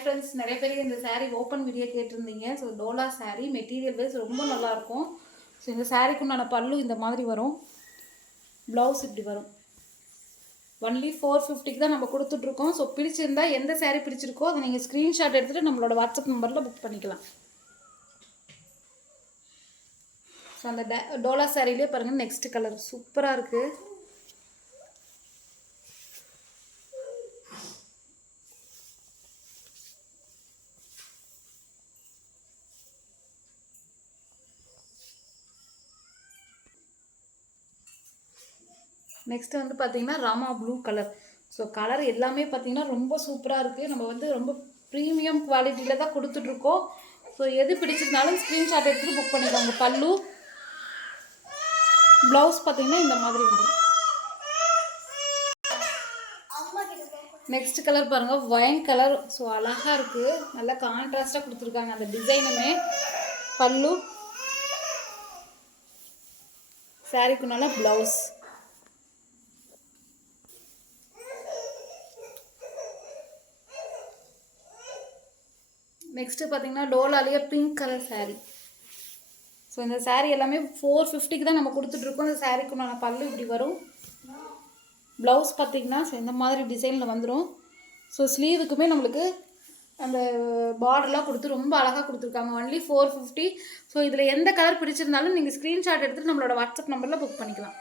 Friends, நிறைய பேர் இந்த சாரீ ஓப்பன் வீடியோ கேட்டிருந்தீங்க. So Dola sari material wise ரொம்ப நல்லாயிருக்கும். ஸோ இந்த சாரீக்குண்டான பல்லு இந்த மாதிரி வரும், ப்ளவுஸ் இப்படி வரும். ஒன்லி 450க்கு தான் நம்ம கொடுத்துட்ருக்கோம். ஸோ பிடிச்சிருந்தா எந்த சாரீ பிடிச்சிருக்கோ அதை நீங்கள் ஸ்க்ரீன்ஷாட் எடுத்துகிட்டு நம்மளோட வாட்ஸ்அப் நம்பரில் புக் பண்ணிக்கலாம். ஸோ அந்த டோலா சாரீலே பாருங்கள், நெக்ஸ்ட் கலர் சூப்பராக இருக்குது. நெக்ஸ்ட் வந்து பார்த்தீங்கன்னா Rama blue colour. So colour எல்லாமே பார்த்தீங்கன்னா ரொம்ப சூப்பராக இருக்குது. நம்ம வந்து ரொம்ப ப்ரீமியம் குவாலிட்டியில் தான் கொடுத்துட்ருக்கோம். ஸோ எது பிடிச்சிருந்தாலும் ஸ்க்ரீன்ஷாட் எடுத்துகிட்டு புக் பண்ணிக்கோங்க. பல்லு ப்ளவுஸ் பார்த்தீங்கன்னா இந்த மாதிரி வந்துடும். நெக்ஸ்ட் கலர் பாருங்கள், ஒயின் கலர். ஸோ அழகாக இருக்குது, நல்லா கான்ட்ராஸ்டாக கொடுத்துருக்காங்க அந்த டிசைனுமே. பல்லு சாரீக்கு நல்லா ப்ளவுஸ். நெக்ஸ்ட்டு பார்த்தீங்கன்னா டோலாலேயே பிங்க் கலர் சாரீ. ஸோ இந்த சாரீ எல்லாமே 450க்கு தான் நம்ம கொடுத்துட்ருக்கோம். இந்த சாரீக்குண்டான பல்லு இப்படி வரும். ப்ளவுஸ் பார்த்திங்கன்னா ஸோ இந்த மாதிரி டிசைனில் வந்துடும். ஸோ ஸ்லீவுக்குமே நம்மளுக்கு அந்த பார்டர்லாம் கொடுத்து ரொம்ப அழகாக கொடுத்துருக்காங்க. ஒன்லி 450. ஸோ இதில் எந்த கலர் பிடிச்சிருந்தாலும் நீங்கள் ஸ்க்ரீன்ஷாட் எடுத்துகிட்டு நம்மளோட வாட்ஸ்அப் நம்பரில் புக் பண்ணிக்கலாம்.